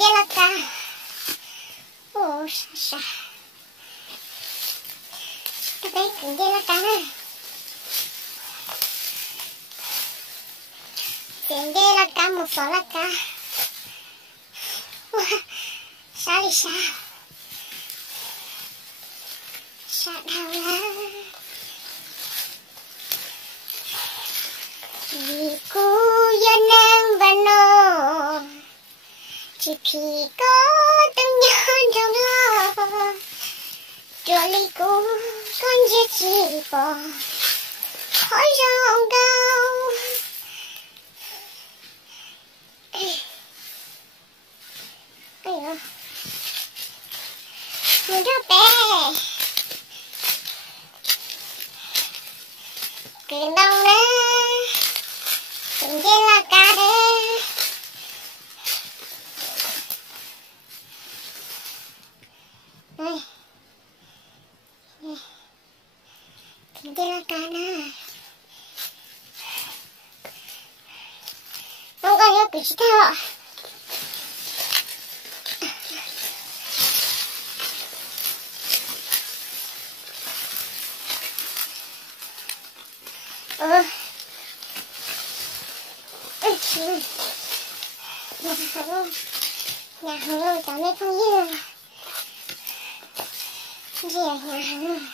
la ca. Sa. Cái đấy cứng la ca này. La ca một số la ca. Sa đi sa. Sa đau la. Vì cô dân nàng và nó chỉ khi có tâm nhân trong lo cho lý cô con giết chỉ bỏ hỏi rong cao người đó bé cứ đông đó tinggi la ca đấy. Tinggi la ca nè. Không có nhớ cái gì đâu. Nhà hàng luôn cháu này không gì ở nhà hàng luôn.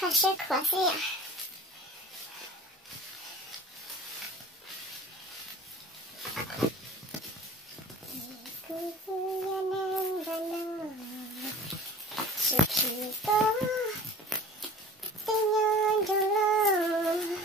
Thật sự khó gì ạ. Chỉ khi có tình nhân trong lòng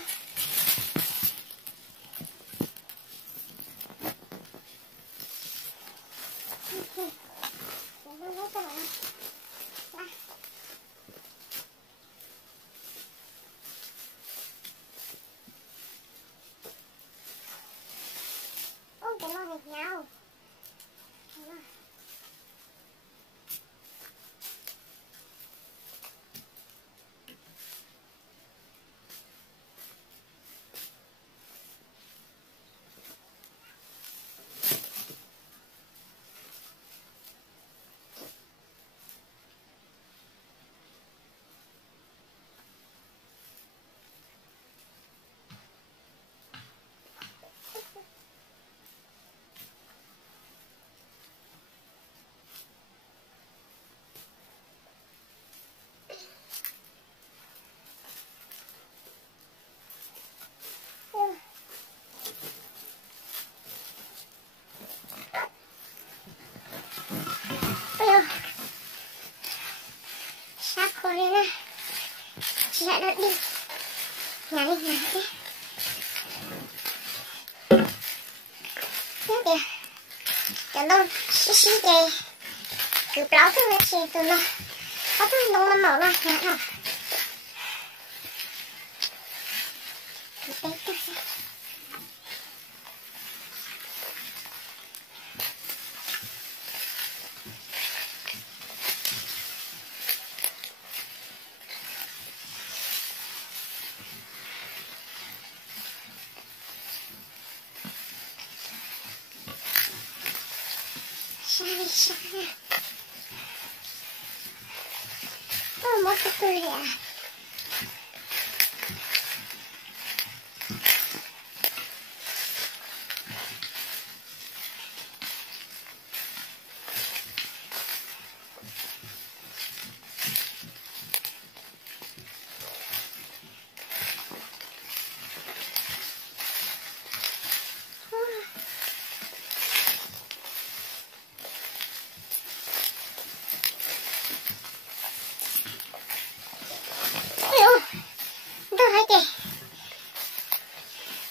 ôi cái lo nghịch nhau. Corina, chị lại đợi đi. Nhà đi. Nhớ kìa. Chẳng đâu, xí kìa. Cứ báo thức với chị tụi nó. Có thức đông nó mở ra, nhà nào. Cứ tế thức ra. Sa. Một cái cười à.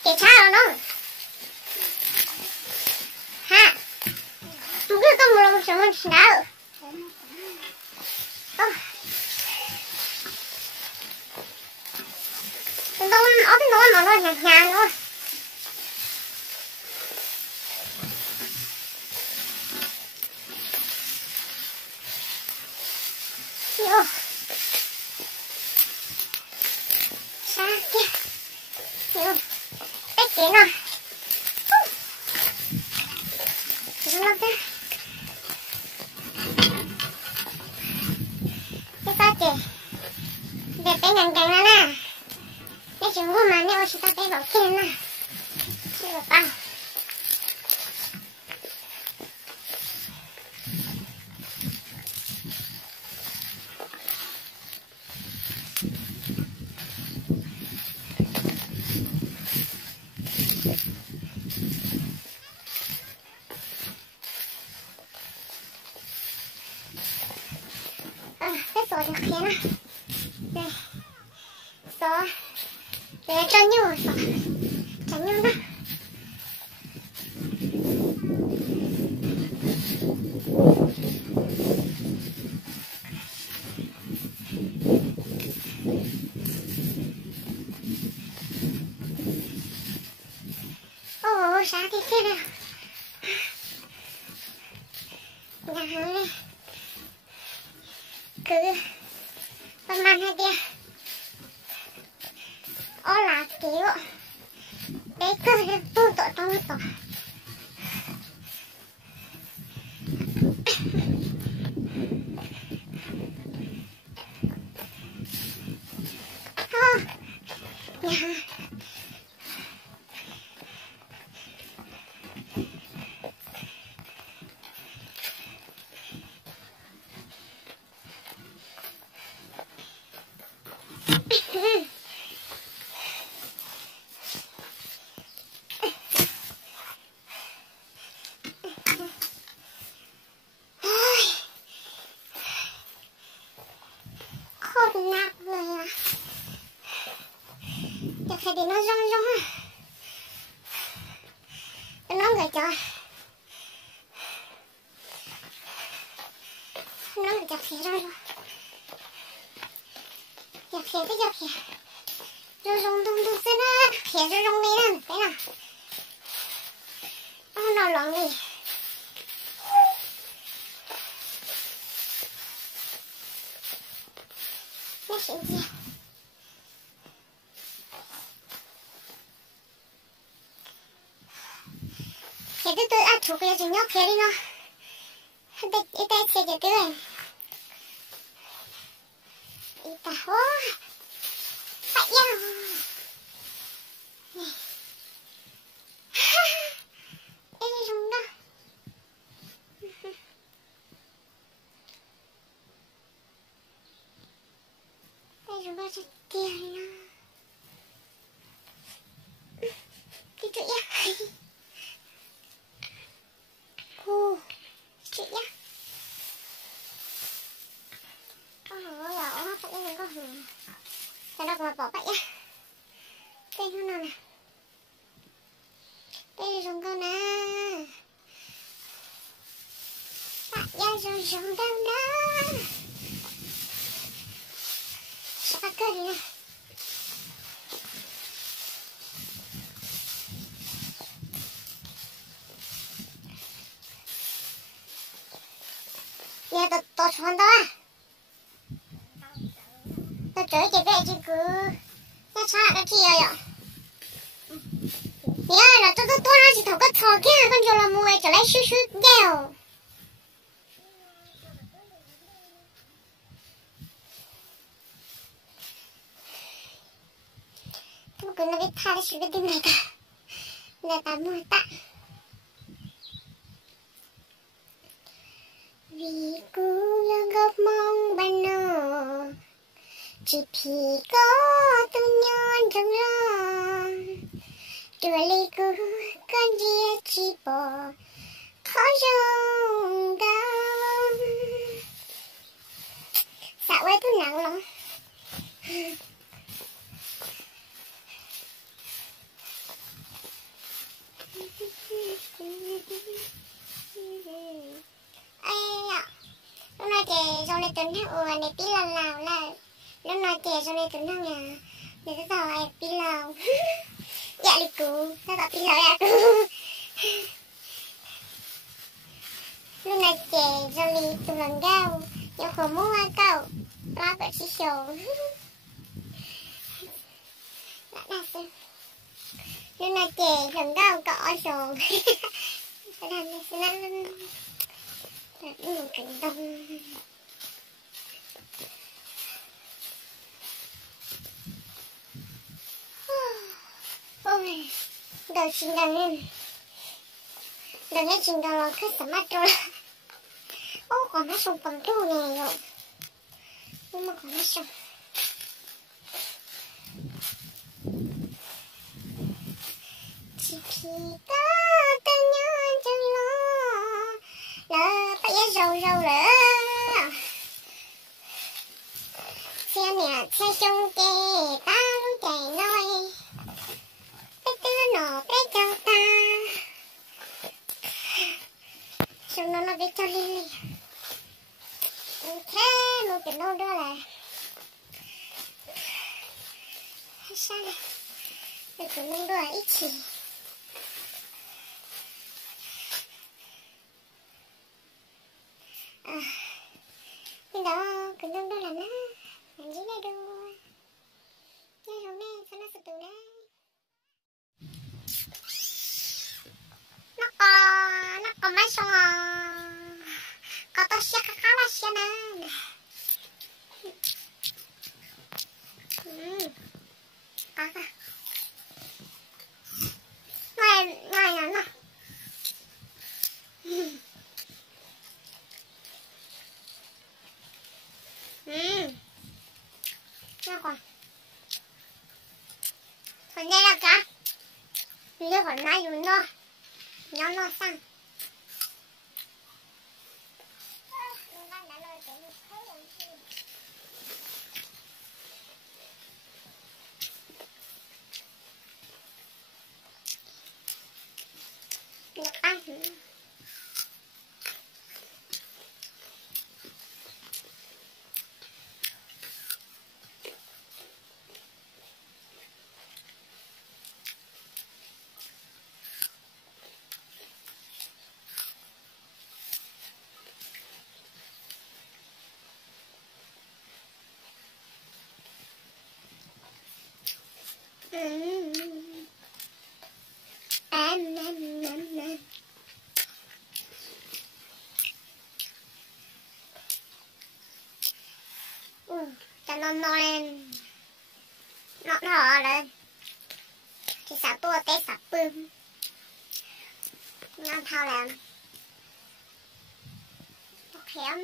Chị sao nó ha không biết có một lần sống mình sao nó mà nó nhạt luôn kiến rồi. Rất lắm thế. Cái ta chị đẹp cái ngành cảnh đó nè. Cái chúng hôm mà nếu chúng ta thấy bảo kia nè. Chị được tăng. Cái sổ được kia nè. Đây. Sổ. Để cho nhiều sổ. Cho nhiều đó. Ồ, sao cái kia nè. Nhà hàng này. Cứประมาณนี้อ๋อหลักเกี่ยวเด็กก็จะตู้ต่อต้องต่อหนักเลยอ่ะอยากให้ดีน้องร้องร้องเป็นน้องเลยจ้ะน้องอยากเขียนร้องอยากเขียนก็อยากเขียนร้องร้องเส้นนะเขียนร้องนี่นั่นเป็นอ่ะเอาหน่อร้องนี่ไม่เสียง걔도 또 저기에 좀 옆에리나 근데 이따 세계들 이따 와 아야 네 이리 좀더 이리 좀더 뛰어나 뒤쪽이야 Ô, chị nhá. Có hổ lỗ, phải nên có hổ. Cái đó mà bỏ vậy nhá. Đây nó nào nè. Đây là con nè. Bạn ra rồng đâu đó. Sao cơ đi nè. 야, 너 좋아한다. 너 저렇게 왜 지금. 야, 나 귀여워. 야, 나 또 하나씩 더 저기 하건 줄로 뭐해, 저래 슈슈게요. 뭐, 그놈이 팔을 씹어든 내가 뭐다. Vì cô là góc mong ban nọ chỉ khi có tôi nhon trong lòng đùa ly cô con dia chỉ bỏ khó rong đau sao vậy tôi nặng lắm lúc nói chè xong đây tuần thằng này tí lần nào là lúc nói chè xong đây tuần thằng nhà để cái tàu này tí lào dạ đi cứu sao tao tí lào dạ cứu lúc nói chè xong đi tuần lần gao nhưng không muốn ăn cậu lo cậu chỉ sầu đã xem nên là chè lần đó cọ rồi sẽ làm này sẽ làm một cảnh đông ôi đầu xin đằng nghe xin đằng là cứ sắm mắt rồi ô còn nó sống bằng trâu này rồi nhưng mà còn nó sống chỉ khi có tên nhớ chân lo là phải râu lỡ xe nè xe chung kê ta luôn chạy nói bé tư nọ bé cho ta xong nó bé cho Lily thế một cái nô đó là sao này được cái nô đó là ít gì nhưng đó cái nô đó là nó làm gì đây đâu đây rồi nè sao nó từ đây nó có mấy xong có to xe khá là xe nè có cả ngoài nó nó còn phần đây là cả nó còn nãy dùng nó sang được ăn cho nó lên nó hở lên thì xả tua té xả bơm nó thao làm nó khéo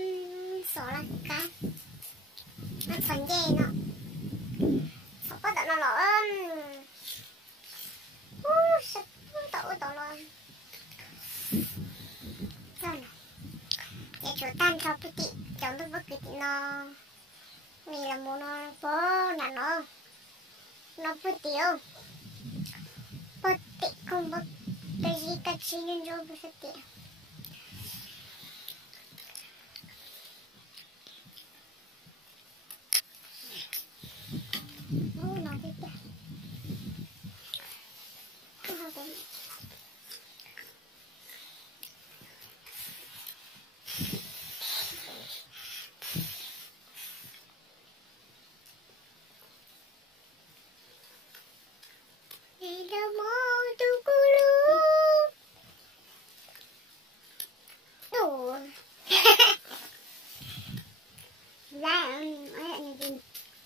sổ là cái nó phần dê nó sắp bắt nó lỡ sắp tổ lên rồi nè để chỗ tan cho cái chị cháu tôi bất kỳ nó mình là một nó bố là nó bớt tiêu bớt tị không bớt cái gì cả chi nên rồi bớt tị nó biết kìa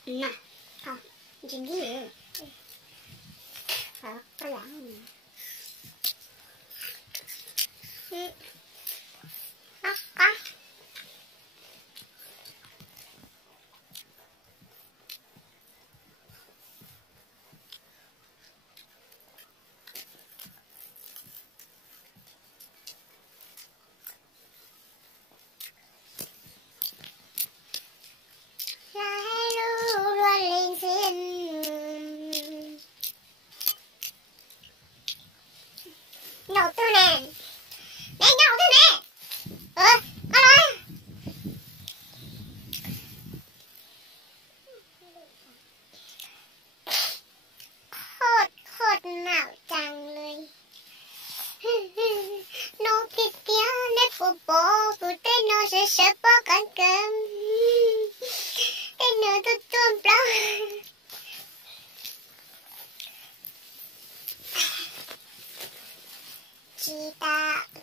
nè không chuyện gì vậy hả có lãng có nhậu tư nè nè nhậu tư nè có rồi khốt nào chẳng lời nó kia kia nét của bố tụi tên nó sẽ sắp bó cắn cơm tên nữa tôi tôm lắm 期待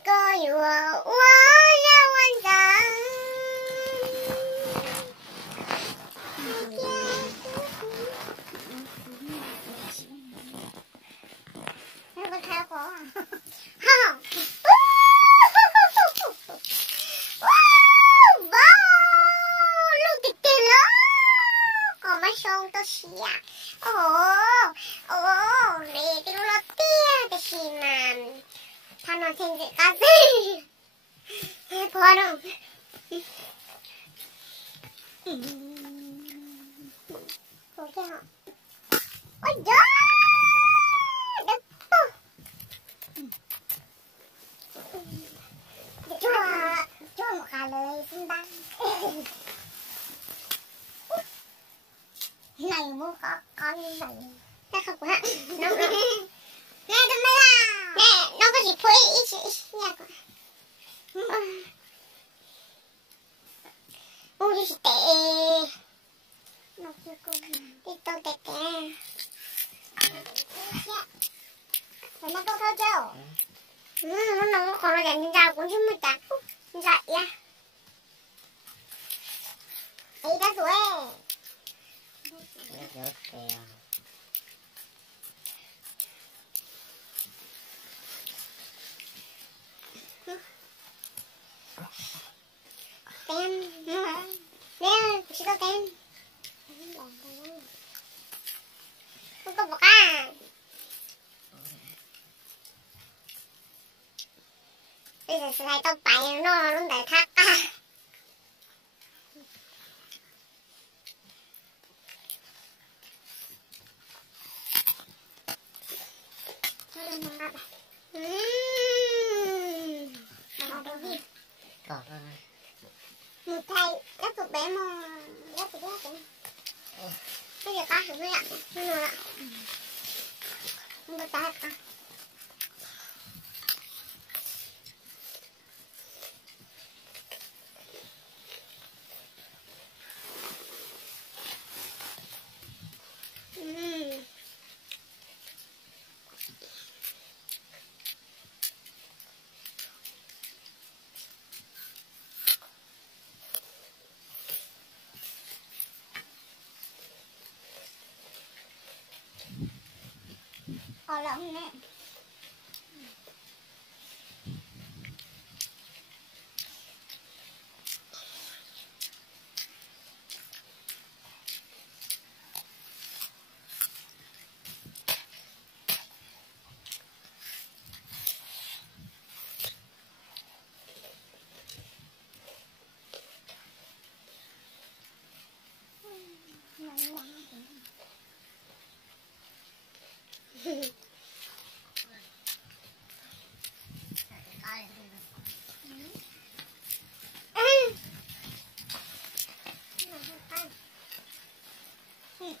过于我要完整。那个开火啊！哈！哇！录ってる？Como son tosía. 레디로 롯데야 되시만. 단어 생제까지. 바로. 보세요. 야! 좋아 một hà lời xin băng. Này mua con như vậy. Ta không có hạn. Nó nè, tụi mày à. Nè, nó có gì quấy ít nha. Ui, gì tệ. Nó chưa cùng. Đi tô tệ tệ. Rồi nó có thơ châu. Nó còn là nhìn ra cũng chứ mới chặt. Dạ, dạ. Ấy đã tuổi. Rớt kèo. Tem. Nè, chỉ có tem. Không có bọc à. Bây giờ sẽ tao phải nó để thắt à. Một thầy rất cực bé mà rất cực bé cũng bây giờ ta thử với ạ nhưng mà ạ không có ta à lắm nè.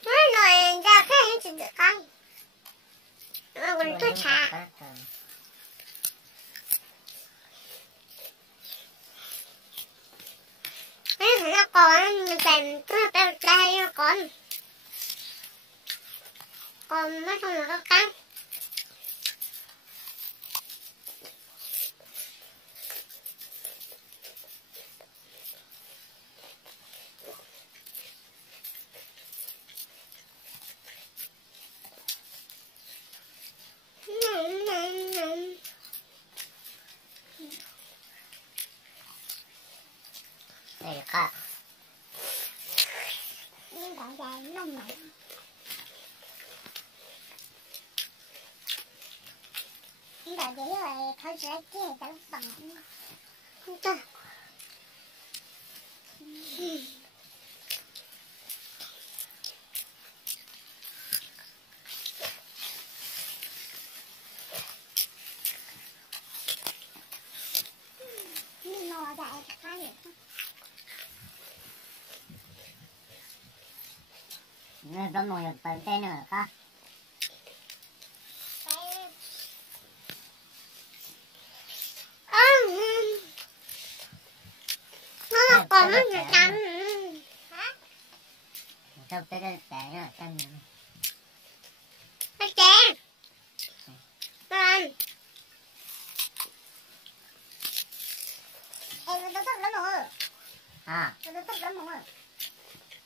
Rồi ra cái hết được con. Nó còn tôi trả. Nó còn mình phải đây nó còn mấy con là có cắn. Đây là cả. Nhưng đã dài lông này. Nhưng đã vậy rồi thôi sẽ kia tao bằng. Không cho. Nhưng nó dài thật khá nhiều. Nó giống một tờ tên nữa cả. Nó còn nó nhà trắng. Hả? Sao tới đây tẻ nữa chân nữa. Nó chè. Nó ăn. Nó thấp lắm rồi. À, Nó thấp lắm rồi.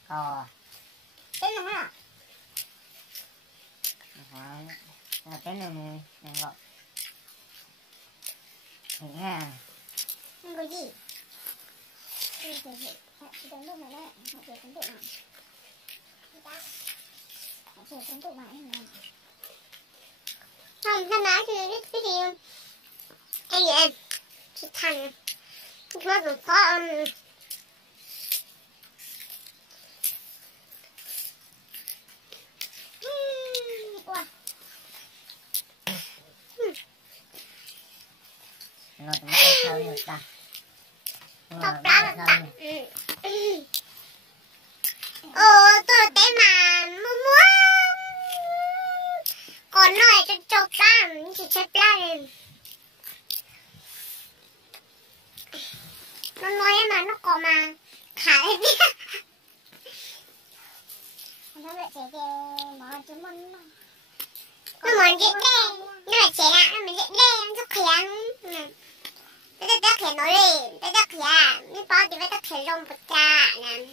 tên Tên nó à? là tên là gọi thế à. Không có gì. Chỉ tấn độ này đấy. Chỉ tấn độ này. Chỉ tấn độ này. Không, ta nói cái gì không? Cái gì em? Chị Thành. Chúng ta cũng có Nó cũng có sao được ta. Tóc lá là tôi là tên mà mua còn nói cho chọc ra chỉ chép lại nó nói mà nó có mà khải biết nó lại chế cái món chứ món nó món dễ đen nó lại chế lại nó dễ đen rất khéo tôi đã khéo nói đi tôi đã khéo nó bao thì phải ta khéo rong bật ra nè